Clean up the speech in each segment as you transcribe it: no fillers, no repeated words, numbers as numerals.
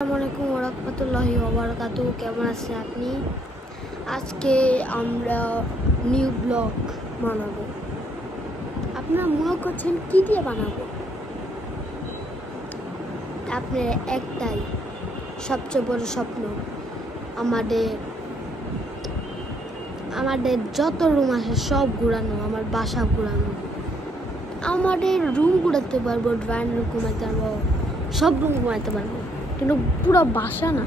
আসসালামু আলাইকুম ওয়া রাহমাতুল্লাহি ওয়া বারাকাতুহু। কেমন আছেন আপনি? আজকে আমরা নিউ ব্লগ বানাবো। আপনারা মনে করছেন কি দিয়ে বানাবো? আপনার একটাই সবচেয়ে বড় স্বপ্ন, আমাদের যত রুম আছে সব ঘুরানো, আমার বাসা ঘুরানো। আমাদের রুম ঘুরাতে পারবো, ড্রয়িং রুম ঘুমাতে পারবো, সব রুম ঘুমাতে পারবো, কিন্তু পুরো বাসা না।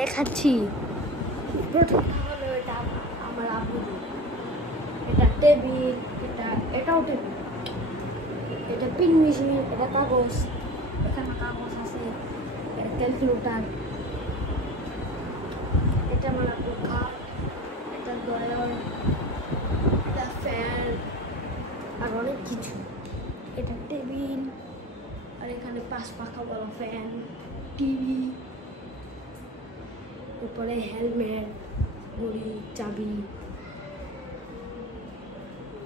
দেখাচ্ছি। এটা আমার আব্বু, এটা টেবিল, এটাও টেবিল, এটা পিন মেশিন, এটা কাগজ, এখানে কাগজ আছে, এটা ক্যালকুলেটার, এটা আমার আব্বুর খাট, এটা ড্রয়ার, এটা ফ্যান আর অনেক কিছু। এটা টেবিল আর এখানে 5 পাখা বড় ফ্যান, টিভি, উপরে হেলমেট, ঘড়ি, চাবি,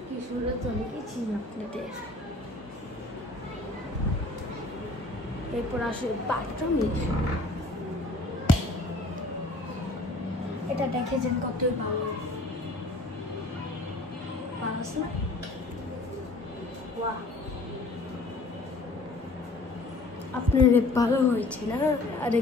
কি সুন্দর তো লিখেছি আপনাদের। এরপর আসে বাথরুম। এটা দেখেছেন কতই ভালো না? বাহ, আপনার ভালো হয়েছে না? আরে